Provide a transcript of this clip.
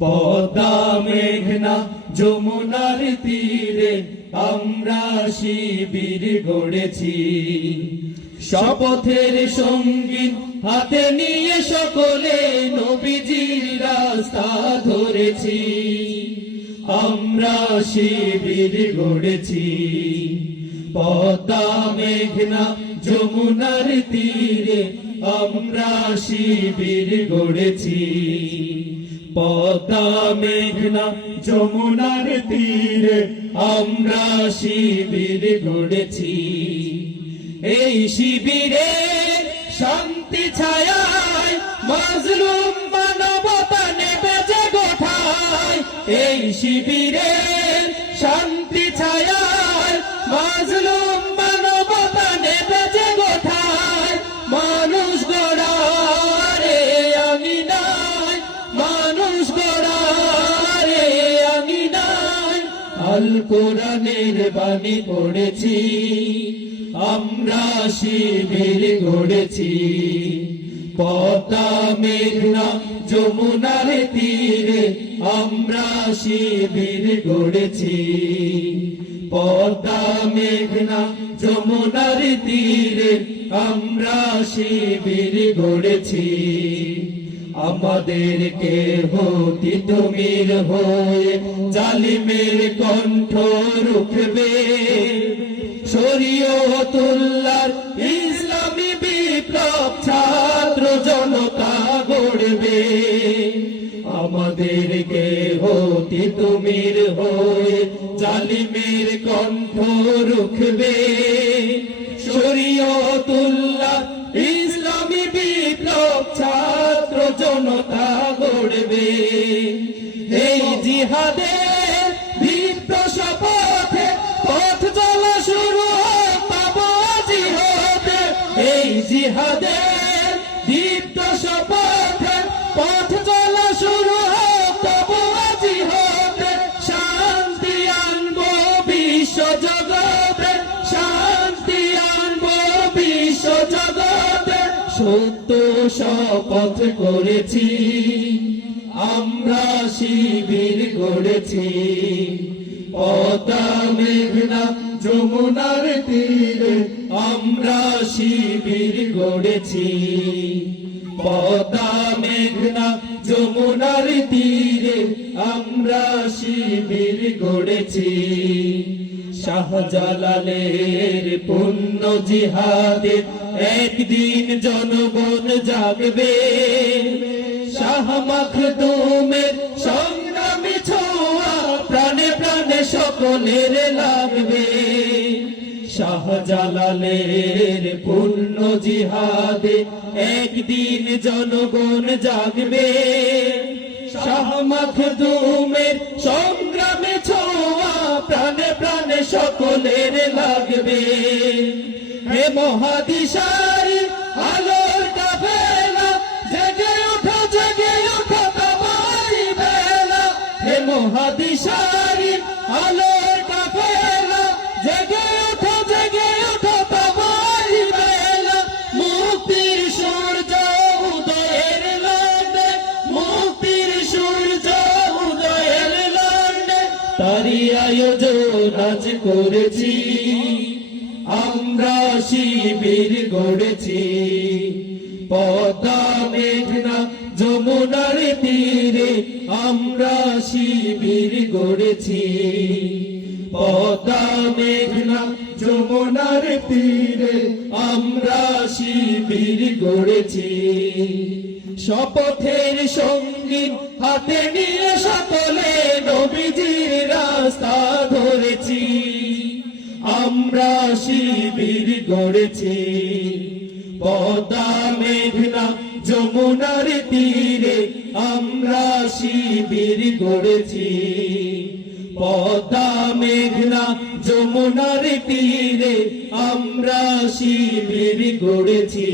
পদ্মা মেঘনা যমুনার তীরে আমরা শিবির গড়েছি। শপথের সঙ্গীত হাতে নিয়ে সকলে নবীজির রাস্তা ধরেছি। আমরা শিবির গড়েছি। পদ্মা মেঘনা যমুনার তীরে আমরা শিবির গড়েছি। পদ্মা মেঘনা যমুনার তীরে আমরা শিবির গড়েছি। এই শিবিরে শান্তি ছায়ায় মাজলুম মানবতা নেবে যে গোঠায়। এই শিবিরে শান্তি ছায়ায় মাজলুম মানবতা নেবে যে গোঠায়। মানুষ গড়ারে আঙিনায়, মানুষ গড়ারে আঙিনায় আল কোরআনের বাণী পড়েছি। আমরা শিবির গড়েছি। পদ্মা মেঘনা যমুনার তীরে আমরা শিবির গড়েছি। পদ্মা মেঘনা যমুনার তীরে আমরা শিবির গড়েছি। আমাদেরকে হতি তুমির হয়ে জালিমের কণ্ঠ রুখবে। শরীয়তুল্লাহর ইসলামী বিপ্লব ছাত্র জনতা গড়বে। আমাদেরকে হতি তুমির হয়ে জালিমের কণ্ঠ রুখবে। শরীয়তুল্লাহর ইসলামী বিপ্লব ছাত্র জনতা গড়বে। এই জিহাদের দীপ্ত শপথে পথ চলা শুরু পাবাজি হতে। এই জিহাদের দীপ্ত শপথে পথ চলা শুরু পাবাজি হতে। শান্তি আনবো বিশ্ব জগতে, শান্তি আনবো বিশ্ব জগতে। সত্য শপথ করেছি, আমরা শিবির গড়েছি। পদ্মা মেঘনা যমুনার তীরে আমরা শিবির গড়েছি। পদ্মা মেঘনা যমুনার তীরে আমরা শিবির গড়েছি। শাহজালালের পুণ্য জিহাদে একদিন জনগণ জাগবে। শাহ মাখদুমের সংগ্রামী ছোঁয়া প্রাণে প্রাণে সকলের লাগবে। শাহজালালের পুণ্য জিহাদে একদিন জনগণ জাগবে। শাহ মাখদুমের সংগ্রামী ছোঁয়া প্রাণে প্রাণে সকলের লাগবে। হে মহাদিশারি আলোর কাফেলা, জেগে ওঠো জেগে ওঠো তোমারি বেলা। হে মহাদিশারি আলোর কাফেলা, জেগে ওঠো জেগে ওঠো তোমারি বেলা। মুক্তির সূর্য উদয়ের লগ্নে, মুক্তির সূর্য উদয়ের লগ্নে তারি আয়োজন আজ করেছি। আমরা শিবির গড়েছি। পদ্মা মেঘনা যমুনার তীরে আমরা শিবির গড়েছি। পদ্মা মেঘনা যমুনার তীরে আমরা শিবির গড়েছি। শপথের সঙ্গীত হাতে নিয়ে সকলে নবীজির রাস্তা ধরেছি। আমরা শিবির গড়েছি। পদ্মা মেঘনা যমুনার তীরে আমরা শিবির গড়েছি। পদ্মা মেঘনা যমুনার তীরে আমরা শিবির গড়েছি।